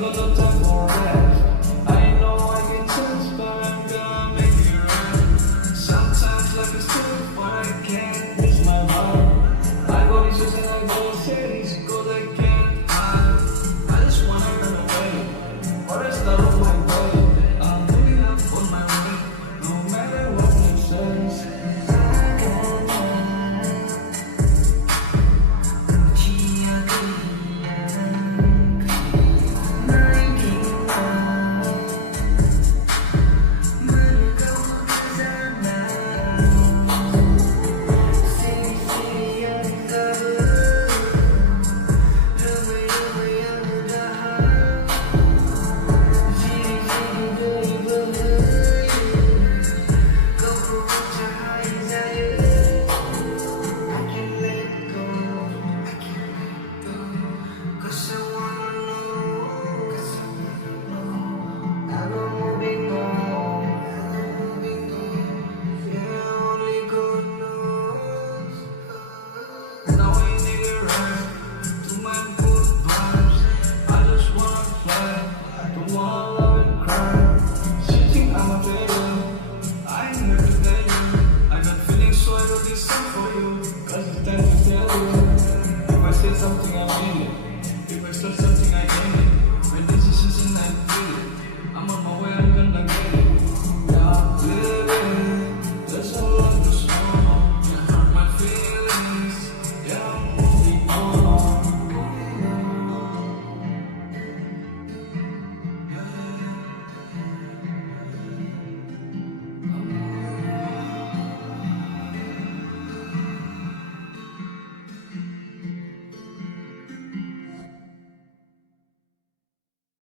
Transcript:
got no time for that. I know I can change, but I'm gonna make it right. Sometimes life is tough, but I can't miss my vibe. I got issues and I got cities, cause I can't hide. I just wanna run away, or I start on my way. I'm moving up on my way, no matter what makes sense. Now I need a rest to my good vibes. I just wanna fly, I don't wanna love and cry. She think I'm a